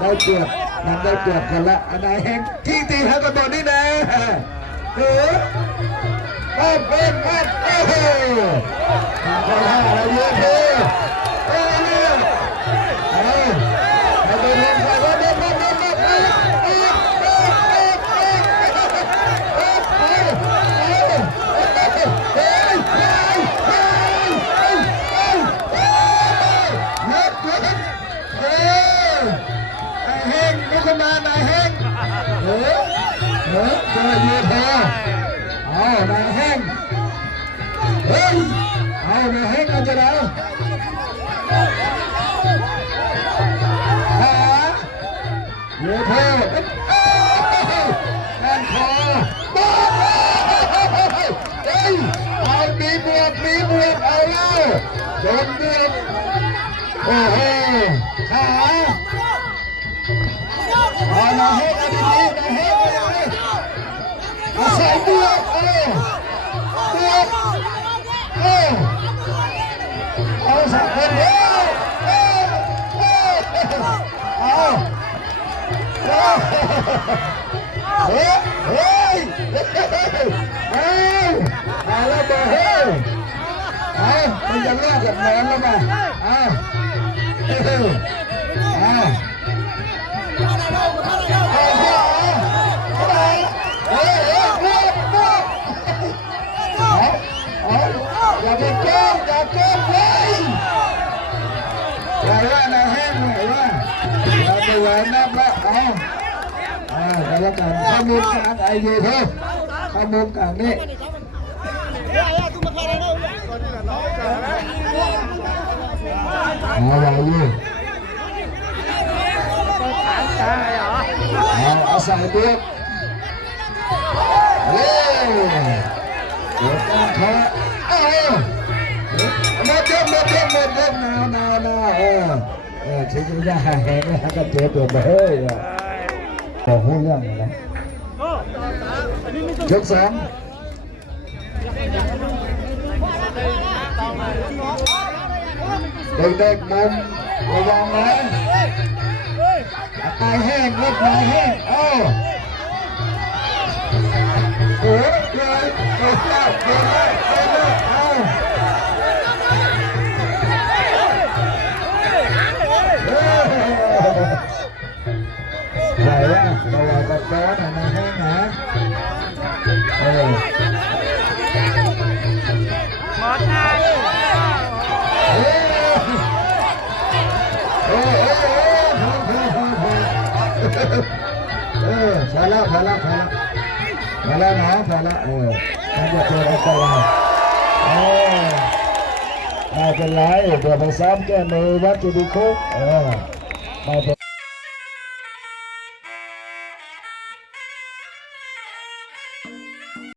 ได้เปรียบนำได้เปรียบกันละอันไหนเฮงที่ตีเท่ากันหมดนี่นะหรือปั้มปั้มปั้มโอ้โหทำข้อห้าแล้วเยอะเท่โอ้ยเอ้ยไปโดนลมไปโดนลมลมลมลม Yeah! ก็ขนาดนายแห้งเฮ้ยเฮ้ยเจอเยเทเอ๋อนายแห้งเฮ้ยเอานายแห้งเอาจะได้ขาเยเทแอนคอบ้ลเฮ้ยเอามีบวกมีบวกเอาแล้วโดนบวกโอ้โหขา มันจะเลิกกับแมนแล้วป่ะเอา เอ้ยอ่าเ Rồi lên nào hết rồi lên. Rồi từ giờ anh em đó. À, rồi là cần không muốn ăn ai gì thôi. Không muốn cần đi. Rồi là gì? Rồi, ở sài tiếp. Yeah. Được con thôi. Oh, ờ, yeah. นาวหนาวหนาวเออเออทิ้งยาแห้งแล้วก็เจ็บปวดไปเฮ้ยบอกพูดเรื่องอะไรยกสองเด็กๆมุมระวังนะ ตายแห้งรถตายแห้งเอ้าโอ้ยเลยเกิดแล้วเกิดแล้ว vậy á bây giờ con cá này nè thấy hả ừ. một hai phải lắm phải lắm phải lắm phải lắm hả phải lắm ừ không được chơi đâu coi này mà cái lái rồi phải sắm cái này bắt cho đi khúc ờ mà